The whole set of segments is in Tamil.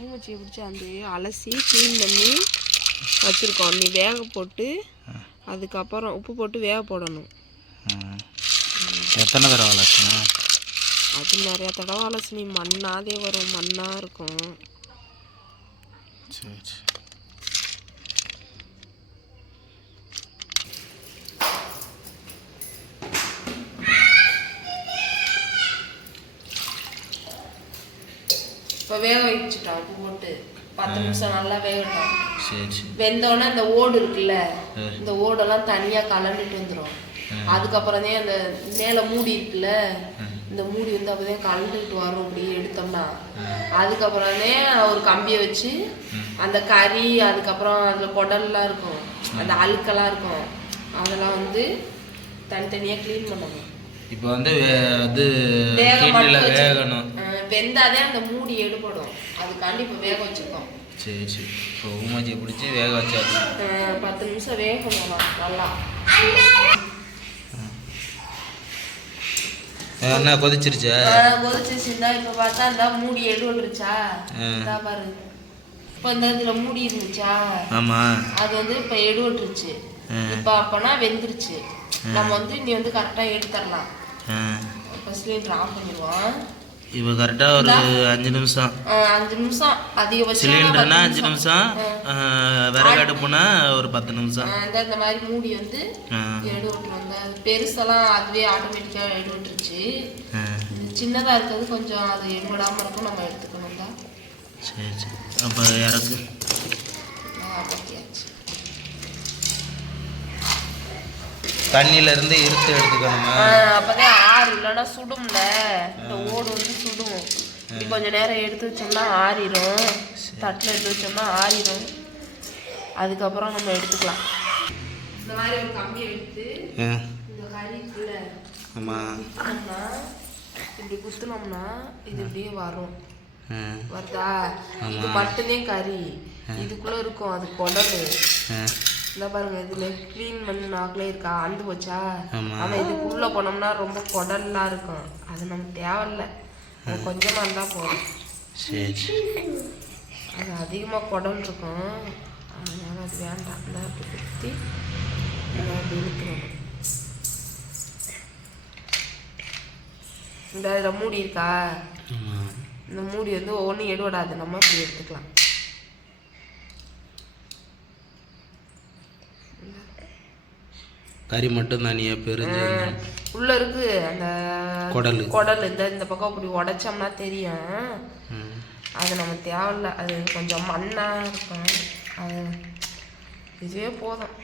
ஊமச்சியை பிடிச்சி அந்த அலசி க்ளீன் பண்ணி வச்சுருக்கோம். நீ வேக போட்டு அதுக்கப்புறம் உப்பு போட்டு வேக போடணும். எத்தனை தடவை அலசணும்? அது நிறையா தடவை அலசி மண்ணாதே வரும், மண்ணாக இருக்கும். சரி சரி. இப்போ வேக வச்சுட்டோம் உப்பு போட்டு 10 நிமிஷம் நல்லா வேகட்டும். சரி சரி. வெந்தோடனே இந்த ஓடு இருக்குல்ல, இந்த ஓடெல்லாம் தனியாக கலந்துட்டு வந்துடும். அதுக்கப்புறம் தான் அந்த மேலே மூடி இருக்குல்ல, இந்த மூடி வந்து அப்போதான் கலந்துக்கிட்டு வரும். அப்படி எடுத்தோம்னா அதுக்கப்புறமே ஒரு கம்பியை வச்சு அந்த கறி, அதுக்கப்புறம் அதில் குடல்லாம் இருக்கும், அந்த அழுக்கெல்லாம் இருக்கும், அதெல்லாம் வந்து தனித்தனியாக க்ளீன் பண்ணணும். இப்போ வந்து அது வேகணும். வெந்தாதே அந்த மூடி எடுபடும், அதுக்காண்டி இப்போ வேக வச்சுருக்கோம். சரி சரி. இப்போ ஊமச்சியை பிடிச்சி வேக வச்சாச்சு. 10 நிமிஷம் வேகணும் நல்லா. என்ன கொதிச்சிருச்சா? கொதிச்சிருச்சுன்னா இப்போ பார்த்தா இந்த மூடி எடுபட்டுருச்சா பாரு. இப்போ இந்த இதில் மூடி இருந்துச்சா, அது வந்து இப்போ எடுபட்டுருச்சு. இப்போ அப்போனா வெந்துருச்சு. நம்ம வந்து நீ வந்து கரெக்டாக எடுத்துடலாம். இப்போ சிலிண்டர் ஆஃப் பண்ணிடுவோம். இப்போ கரெக்டாக ஒரு 5 நிமிஷம் 5 நிமிஷம் அதிகபட்சம். சிலிண்டர்னா 5 நிமிஷம், விறகு அடுப்புனா ஒரு 10 நிமிஷம். இந்த மாதிரி மூடி வந்து எடுவிட்டுரும். அந்த பெருசெல்லாம் அதுவே ஆட்டோமேட்டிக்காக எடுவிட்டுருச்சு. சின்னதாக இருக்கிறது கொஞ்சம் அது எடுவிடாமல் இருக்கும், நம்ம எடுத்துக்கணும் தான். சரி சரி. அப்போ இறக்கு. பற்றியாச்சு. தண்ணியிலேருந்து இருத்து எடுத்துக்கணுமா? அப்போதான் ஆறு, இல்லைன்னா சுடும்ல, இந்த ஓடு வந்து சுடும். இப்படி கொஞ்சம் நேரம் எடுத்து வச்சோம்னா ஆறிடும். தட்டில் எடுத்து வச்சோம்னா ஆறிடும். அதுக்கப்புறம் நம்ம எடுத்துக்கலாம். இந்த மாதிரி ஒரு கம்பியை எடுத்து இந்த கறி இருக்குல்ல, குத்துனோம்னா இப்படி குத்துனோம்னா இது இப்படியே வரும். வருதா? இது மட்டும்தான் கறி, இதுக்குள்ளே இருக்கும் அது குடல். இந்த பாருங்க, இதுல க்ளீன் பண்ணி நாக்கிலே இருக்கா, அந்து போச்சா. ஆமாம், இதுக்குள்ளே போனோம்னா ரொம்ப குடல்லாம் இருக்கும், அது நமக்கு தேவையில்லை. கொஞ்சமாக இருந்தால் போதும். அது அதிகமாக குடல் இருக்கும், அதனால அது வேண்டாம். இந்த அப்படி குத்தி அப்படி இழுக்கணும். இந்த இதில் மூடி இருக்கா, இந்த மூடி வந்து ஒவ்வொன்றும் எடுவிடாது, நம்ம அப்படி எடுத்துக்கலாம். கறி மட்டும் தனியாக பெருஞ்சு உள்ள இருக்கு அந்த குடல். இந்த பக்கம் அப்படி உடைச்சோம்னா தெரியும், அது நம்ம தேவையில்ல. அது கொஞ்சம் மண்ணாக இருக்கும், அது இதுவே போதும்.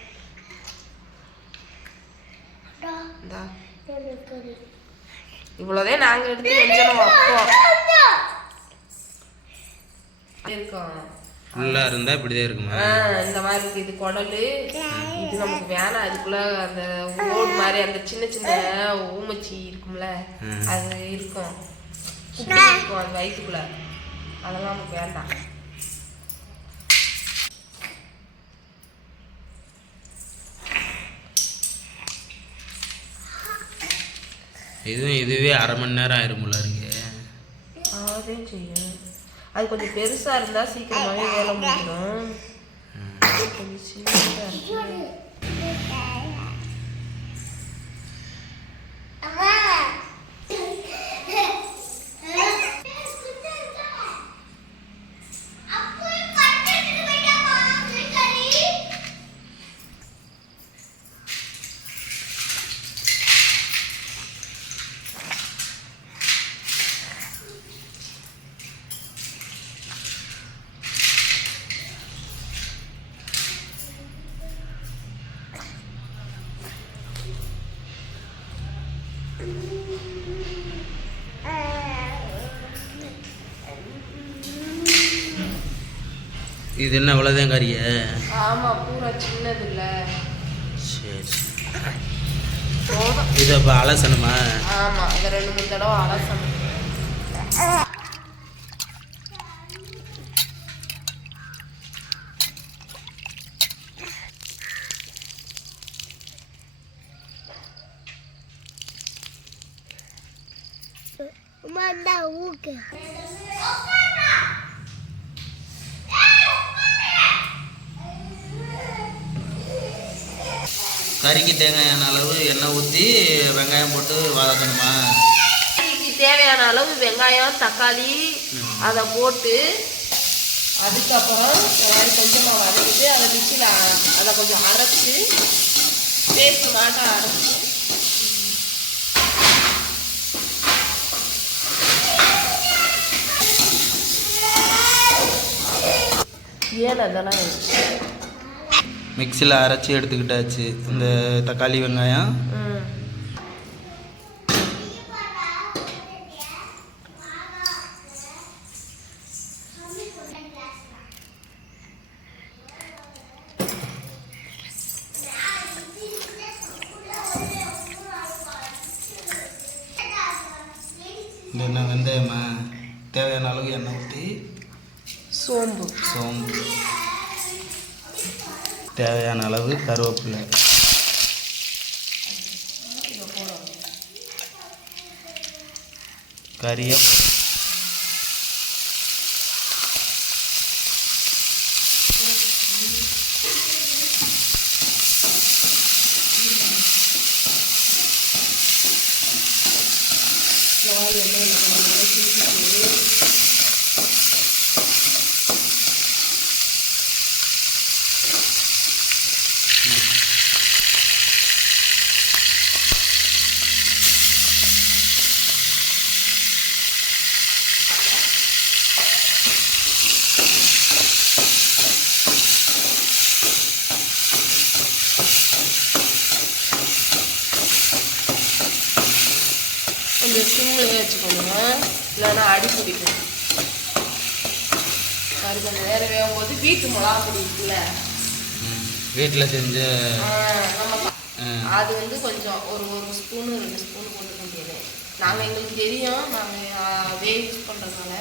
இவ்வளோதே நாங்கள் எடுத்து வச்சோம். அப்போ இருக்கோம் ஃபுல்லாக இருந்தால் இப்படிதான் இருக்குமா? இந்த மாதிரி இருக்குது. இது குடல், இது நமக்கு வேணாம். அதுக்குள்ளே அந்த ஓடு மாதிரி அந்த சின்ன சின்ன ஊமச்சி இருக்கும்ல, அது இருக்கும், இருக்கும் அது வயிற்றுக்குள்ள, அதெல்லாம் நமக்கு வேண்டாம். இதுவே அரை மணி நேரம் ஆயிரும்ல இருக்கு. அதையும் செய்யும். அது கொஞ்சம் பெருசாக இருந்தால் சீக்கிரமாகவே வேலை முடியும். கொஞ்சம் சின்னதாக இருக்கு. இது என்ன இவ்வளோதான் கறிய? ஆமாம், பூரா சின்னது இல்லை. சரி போதும். இதை இப்போ அலசணுமா? ஆமாம், அதை 2-3 தடவை அலசணும். கறிக்கு தேங்காயான அளவு எண்ணெய் ஊற்றி வெங்காயம் போட்டு வதக்கணுமா? கறிக்கு தேவையான அளவு வெங்காயம் தக்காளி அதை போட்டு அதுக்கப்புறம் கொஞ்சமாக வதக்கிட்டு அதை மிக்சியில் அதை கொஞ்சம் அரைச்சி பேஸ்ட் மாட்டம் அரைச்சி ஏன் அதெல்லாம் மிக்சியில் அரைச்சி எடுத்துக்கிட்டாச்சு இந்த தக்காளி வெங்காயம். இந்த என்ன வெந்தயமா? தேவையான அளவு எண்ணெய் ஊற்றி சோம்பு தேவையான அளவு கருவேப்பிலை, கறியை கொஞ்சம் சிம்லேயே வச்சுக்கோங்க, இல்லைன்னா அடி பிடிக்கும். அது கொஞ்சம் நேரம் வேகும்போது வீட்டு மிளகா பொடி இருக்குல்ல, வீட்டில் செஞ்ச நம்ம அது கொஞ்சம் ஒரு ஸ்பூனு 2 ஸ்பூன் போட்டு வேண்டியது. நாங்கள் எங்களுக்கு தெரியும், நாங்கள் யூஸ் பண்ணுறதுனால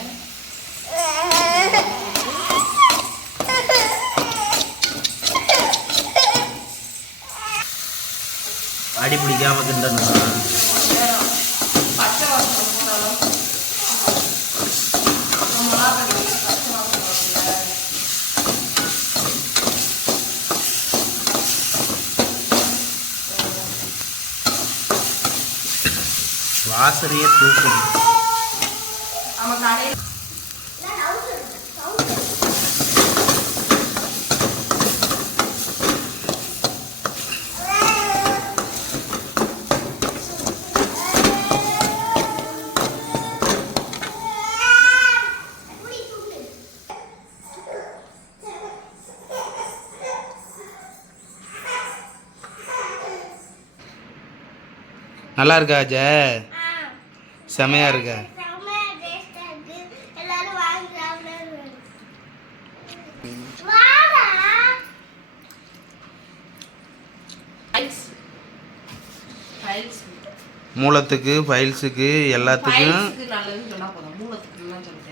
அடி பிடிக்காம கிண்டணுமா? பச்சை வாசம் போனாலும் மிளகா பொடி பச்சை வாசம் வாசனையே தூக்கும். நம்ம கடையில் நல்லா இருக்கா அஜய்? செமையா இருக்கா? ஃபைல்ஸ் மூலத்துக்கு ஃபைல்ஸுக்கு எல்லாத்துக்கும் நல்லதுன்னு சொன்னா போதும். மூலத்துக்கு சொல்லக்கூடாது.